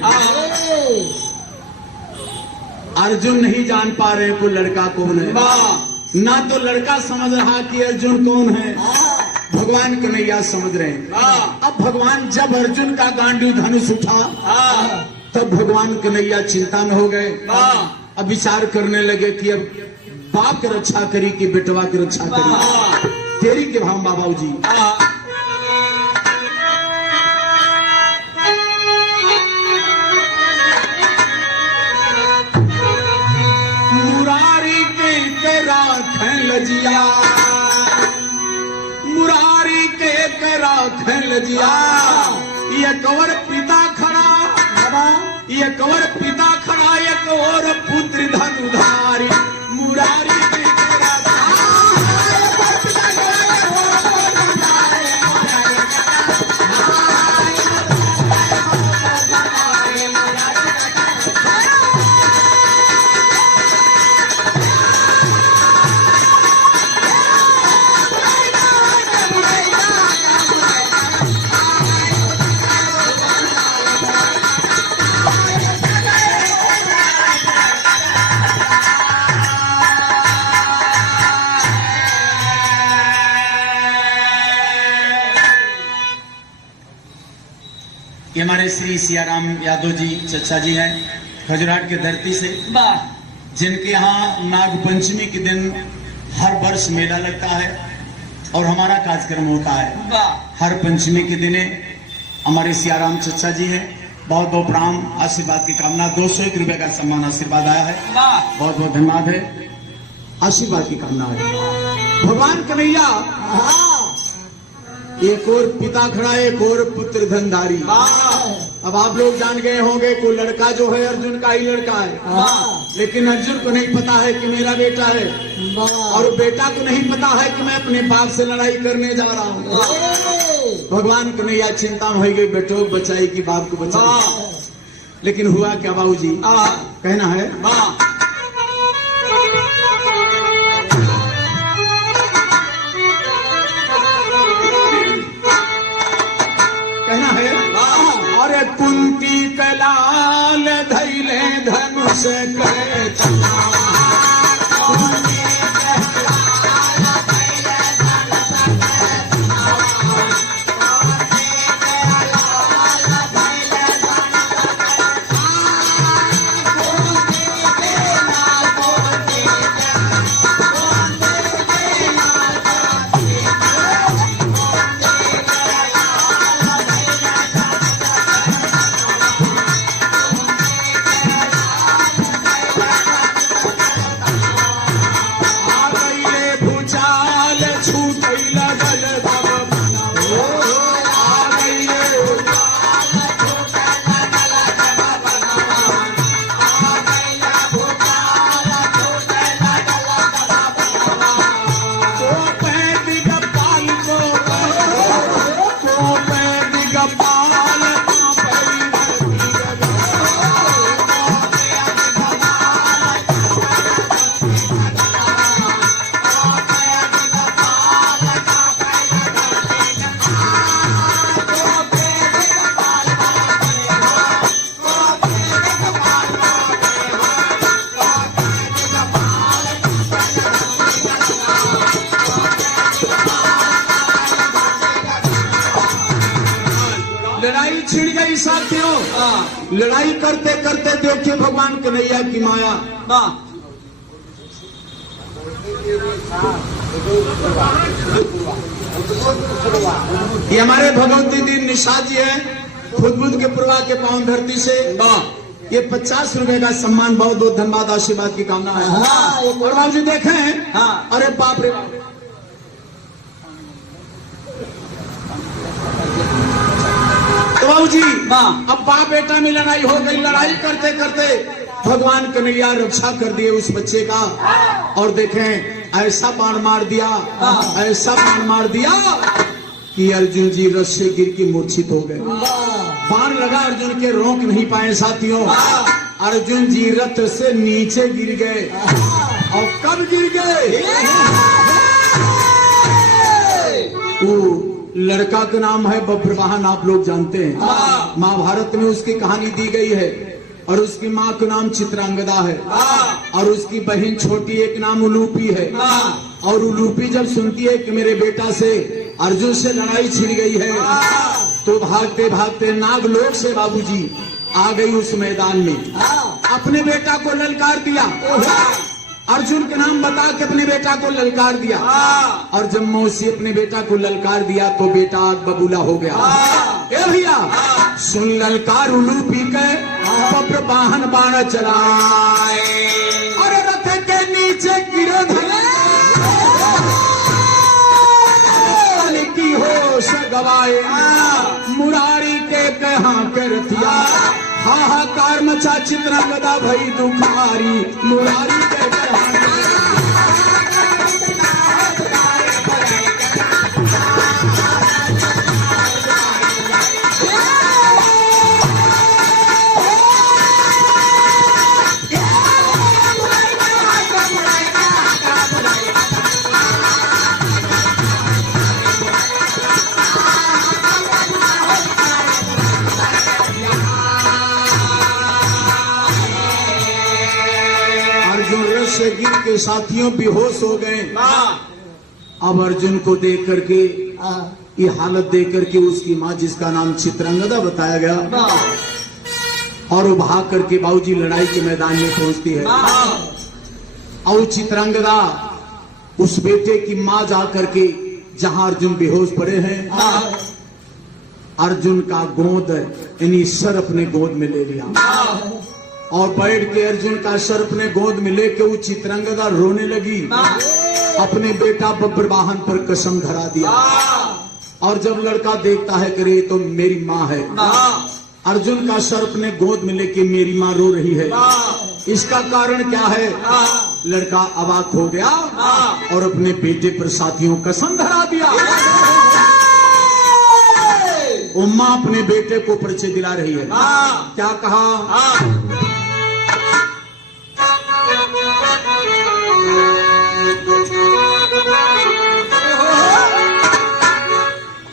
अर्जुन नहीं जान पा रहे वो लड़का कौन है। ना तो लड़का समझ रहा कि अर्जुन कौन है, भगवान कन्हैया समझ रहे हैं। अब भगवान जब अर्जुन का गांडू धनुष उठा तब भगवान कन्हैया चिंता में हो गए। अब विचार करने लगे कि अब बाप की रक्षा करी कि बेटवा की रक्षा करी, तेरी के भाव बाबा जी। मुरारी के राखें लजिया, मुरारी के राखें लजिया, ये कवर पिता खड़ा, ये कवर पिता खड़ा, एक और पुत्र धनुधारी। मुरारी के ये हमारे श्री सियाराम यादव जी चचा जी हैं खजुराट की धरती से, जिनके यहाँ नाग पंचमी के दिन हर वर्ष मेला लगता है और हमारा कार्यक्रम होता है। हर पंचमी के दिन हमारे सियाराम चचा जी हैं। बहुत बहुत प्रणाम, आशीर्वाद की कामना। 201 रुपए का सम्मान आशीर्वाद आया है, बहुत बहुत धन्यवाद है, आशीर्वाद की कामना है। भगवान कन्हैया एक और पिता खड़ा, एक और पुत्र धनधारी। अब आप लोग जान गए होंगे को लड़का जो है अर्जुन का ही लड़का है, लेकिन अर्जुन को नहीं पता है कि मेरा बेटा है, और बेटा को नहीं पता है कि मैं अपने बाप से लड़ाई करने जा रहा हूँ। भगवान कन्हैया चिंता में हो गई, बेटो बचाई कि बाप को बचाई। लेकिन हुआ क्या बाबूजी, कहना है अरे कुंती कलाल धैले धनुष के लड़ाई छिड़ गई साथियों। लड़ाई करते करते देखिए भगवान कन्हैया की माया। ये हमारे भगवती दीन निशा जी है, खुद बुद्ध के प्रवाह के पावन धरती से। ये 50 रुपए का सम्मान, बहुत बहुत धन्यवाद, आशीर्वाद की कामना है। हाँ, एक और बाबूजी देखें, हाँ। अरे बाप रे बाप, तो बाबूजी हाँ। अब बाप बेटा में लड़ाई हो गई, लड़ाई करते करते भगवान कन्हैया रक्षा कर दिए उस बच्चे का। और देखें ऐसा बाण मार दिया, ऐसा बाण मार दिया कि अर्जुन जी रथ से गिर के मूर्छित हो गए। बाण लगा, अर्जुन के रोक नहीं पाए साथियों। अर्जुन जी रथ से नीचे गिर गए। और कब गिर गए? वो लड़का का नाम है बब्रवाहन, आप लोग जानते हैं, महाभारत में उसकी कहानी दी गई है। और उसकी माँ का नाम चित्रांगदा है। और उसकी बहन छोटी एक नाम उलूपी है। और उलूपी जब सुनती है कि मेरे बेटा से अर्जुन से लड़ाई छिड़ गई है, तो भागते भागते नागलोक से बाबूजी आ गई उस मैदान में। अपने बेटा को ललकार दिया, अर्जुन के नाम बता के अपने बेटा को ललकार दिया। और जब मौसी अपने बेटा को ललकार दिया तो बेटा आग बबूला हो गया। ए भैया सुन ललकार उलूपी के बब्रवाहन बाण चलाए और रथ के नीचे गिरे धले की होश गवाए। मुरारी के कहा के रथिया हाहाकार मचा, चित्रांगदा भई दुखारी। मुरारी के कहा से गिर के साथियों बेहोश हो गए। अब अर्जुन को देख करके, ये हालत देख करके उसकी माँ, जिसका नाम चित्रांगदा बताया गया, और वो भाग करके बाबूजी लड़ाई के मैदान में पहुंचती है। और चित्रांगदा उस बेटे की माँ जा करके जहां अर्जुन बेहोश पड़े हैं, अर्जुन का गोद यानी सर अपने गोद में ले लिया। और बैठ के अर्जुन का सर अपने गोद में लेके वो चित्रांगदा रोने लगी। अपने बेटा बब्रवाहन पर कसम धरा दिया। और जब लड़का देखता है कि रे तो मेरी माँ है, अर्जुन का सर अपने गोद में लेके मेरी माँ रो रही है, इसका कारण क्या है? लड़का अवाक हो गया और अपने बेटे पर साथियों कसम धरा दिया। वो माँ अपने बेटे को परिचय दिला रही है। क्या कहा?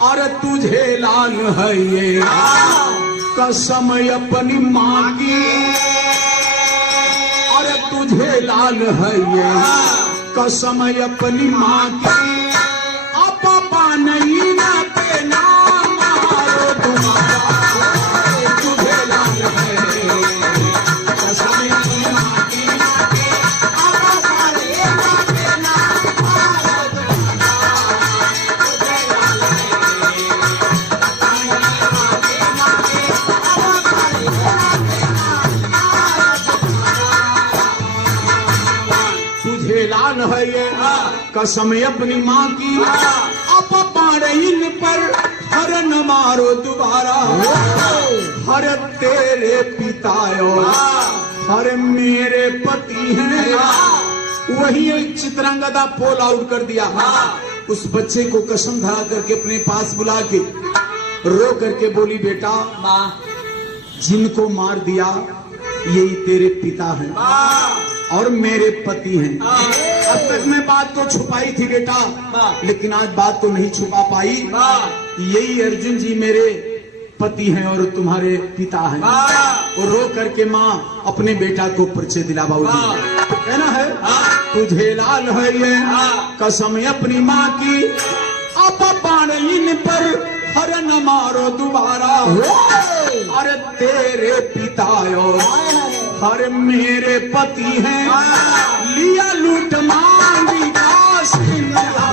अरे तुझे लाल है ये कसम अपनी माँ की। अरे तुझे लाल है ये कसम अपनी माँ की। अब पापा नहीं ना पे नाम मारो तुम्हारा। तुझे लाल है कसम अपनी माँ की। अब पापा नहीं ना पे नाम मारो तुम्हारा। तुझे लाल लाल है ये कसम अपनी माँ की। अब पाड़ीन पर हर न मारो दोबारा। हर तेरे पिता हर मेरे पति हैं। वही एक चित्रांगदा पोल आउट कर दिया। उस बच्चे को कसम धरा करके अपने पास बुला के रो करके बोली, बेटा जिनको मार दिया यही तेरे पिता हैं और मेरे पति हैं। अब तक मैं बात को छुपाई थी बेटा, लेकिन आज बात को नहीं छुपा पाई। यही अर्जुन जी मेरे पति हैं और तुम्हारे पिता हैं। और रो करके माँ अपने बेटा को परिचय दिला। बाबूजी कहना है तुझे लाल है ये कसम अपनी माँ की। अब पाड़ीन पर हर न मारो दोबारा। अरे तेरे पिता और हर मेरे पति हैं। लिया लूट मांगी का सिंगला।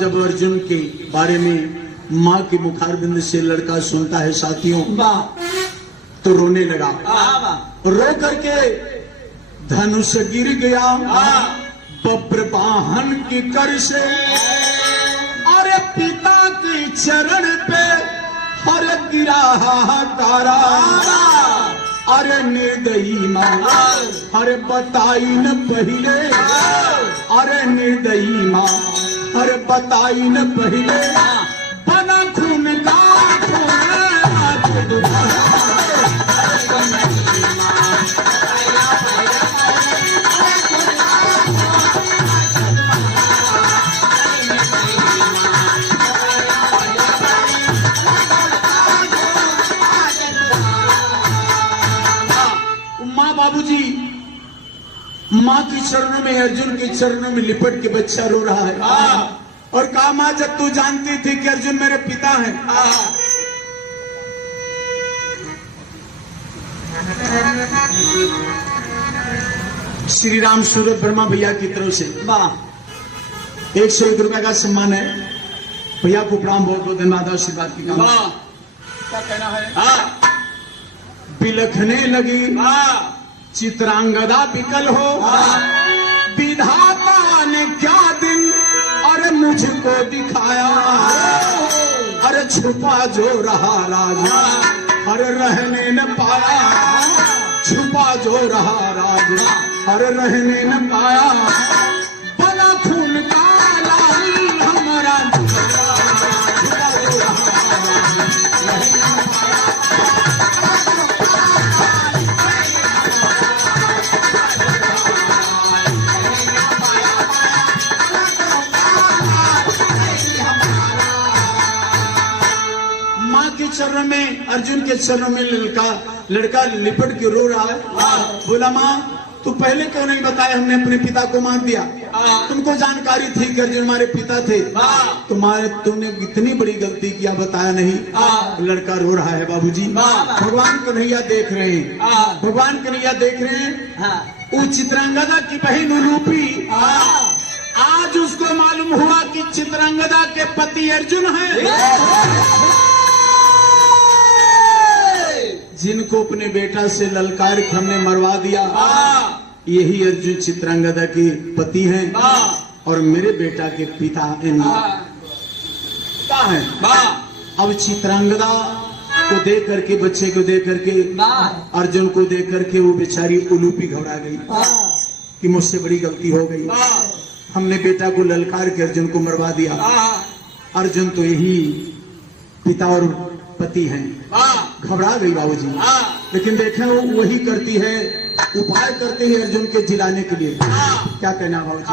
जब अर्जुन के बारे में माँ के मुखारबिंद से लड़का सुनता है साथियों, तो रोने लगा। रो करके धनुष गिर गया बब्रवाहन की कर से, अरे पिता के चरण पे हर गिरा तारा। अरे निर्दयी माँ अरे बताई न पहले, अरे निर्दयी माँ अरे बताई न पहले, बना खून का बाबूजी माँ की चरणों में, अर्जुन के चरणों में लिपट के बच्चा रो रहा है। और कहा माँ जब तू जानती थी कि अर्जुन मेरे पिता हैं, श्री राम सूरत वर्मा भैया की तरफ से 101 रुपए का सम्मान है। भैया को प्रणाम, बहुत बहुत धन्यवाद आशीर्वाद की। क्या कहना है? बिलखने लगी चित्रांगदा विकल हो, विधाता ने क्या दिन अरे मुझको दिखाया। अरे छुपा जो रहा राजा अरे रहने न पाया, छुपा जो रहा राजा अरे रहने न पाया। बना खून का लाल हमारा चरणों में, अर्जुन के चरणों में लड़का लिपट के रो रहा है। बोला माँ तू पहले क्यों नहीं बताया, हमने अपने पिता को मार दिया। तुमको जानकारी थी कि अर्जुन हमारे पिता थे, तुमने इतनी बड़ी गलती किया, बताया नहीं। लड़का रो रहा है बाबूजी। भगवान कन्हैया देख रहे हैं, भगवान कन्हैया देख रहे हैं। वो चित्रांगदा की बहन उलूपी, आज उसको मालूम हुआ कि चित्रांगदा के पति अर्जुन है, जिनको अपने बेटा से ललकार के हमने मरवा दिया। यही अर्जुन चित्रांगदा के पति हैं और मेरे बेटा के पिता क्या है। अब चित्रांगदा को देख करके, बच्चे को देख करके, अर्जुन को देख करके वो बेचारी उलूपी घबरा गई कि मुझसे बड़ी गलती हो गई, हमने बेटा को ललकार के अर्जुन को मरवा दिया। अर्जुन तो यही पिता और पति हैं। घबरा गई बाबूजी। लेकिन देखें वो वही करती है, उपाय करते हैं अर्जुन के जिलाने के लिए। क्या कहना बाबूजी?